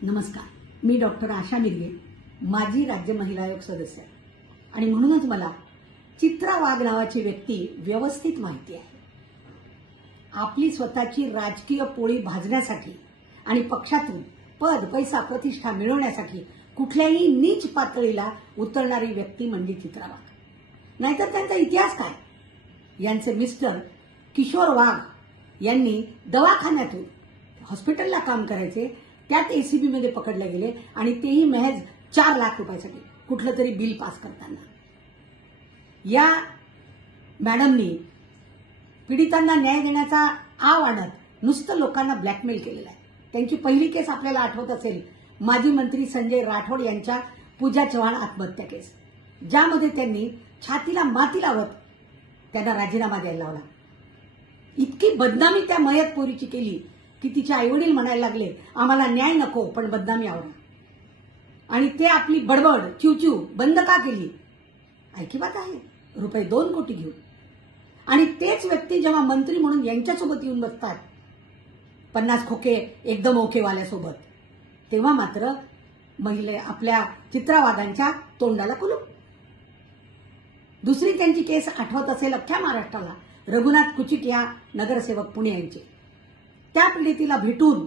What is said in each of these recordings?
नमस्कार, मी डॉक्टर आशा मिरगे, माजी राज्य महिला आयोग सदस्य आणि म्हणूनच मला चित्रा वाघ नावाची व्यक्ती व्यवस्थित माहिती आहे. आपली स्वतःची राजकीय पोळी भाजण्यासाठी आणि पक्षातून पद, पैसा, प्रतिष्ठा मिळवण्यासाठी कुठल्याही नीच पातळीला उतरणारी व्यक्ती म्हणजे चित्रा वाघ. नाहीतर त्यांचा इतिहास काय? यांचे मिस्टर किशोर वाघ यांनी दवाखान्यातून हॉस्पिटलला काम करायचे, त्यात एसीबी मध्ये पकडले गेले आणि तेही महज 4 लाख रुपयासाठी कुठलं तरी बिल पास करताना. या मॅडमनी पीडितांना न्याय देण्याचा आव आणत नुसतं लोकांना ब्लॅकमेल केलेलं आहे. त्यांची पहिली केस आपल्याला आठवत असेल, माजी मंत्री संजय राठोड यांच्या पूजा चव्हाण आत्महत्या केस, ज्यामध्ये त्यांनी छातीला माती लावत त्यांना राजीनामा द्यायला लावला. इतकी बदनामी त्या मयत पोरीची केली की तिचे आईवडील म्हणायला लागले, आम्हाला न्याय नको पण बदनामी आवडा. आणि ते आपली बडबड चिवचिव बंद का केली? ऐकी बात आहे, रुपये 2 कोटी घेऊन. आणि तेच व्यक्ती जेव्हा मंत्री म्हणून यांच्यासोबत येऊन बसतात 50 खोके एकदम ओकेवाल्यासोबत, तेव्हा मात्र आपल्या चित्रा वाघांच्या तोंडाला कुलूप. दुसरी त्यांची केस आठवत असेल अख्ख्या महाराष्ट्राला, रघुनाथ कुचिक या नगरसेवक पुणे यांचे. त्या पीडितीला भेटून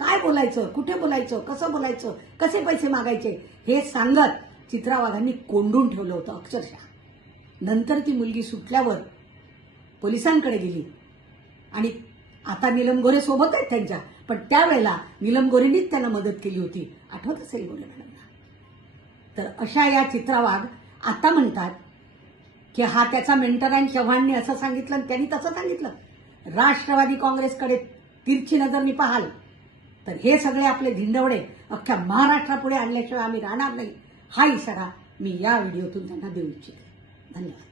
काय बोलायचं, कुठे बोलायचं, कसं बोलायचं, कसे पैसे मागायचे हे सांगत चित्रा वाघांनी कोंडून ठेवलं होतं अक्षरशः. नंतर ती मुलगी सुटल्यावर पोलिसांकडे गेली आणि आता नीलम गोरे सोबत आहेत त्यांच्या, पण त्यावेळेला नीलम गोरेंनीच त्यांना मदत केली होती, आठवत असेल गोरे मॅडमना. तर अशा या चित्रा वाघ आता म्हणतात की हा त्याचा मेंटर आहे, चव्हाणने असं सांगितलं आणि त्यांनी तसं सांगितलं. राष्ट्रवादी काँग्रेसकडे तिरछी नजरनी पाहाल तर हे सगळे आपले धिंडवडे अख्ख्या महाराष्ट्रापुढे आणल्याशिवाय आम्ही राहणार नाही, हा इशारा मी या व्हिडिओतून त्यांना देऊ इच्छिते. धन्यवाद.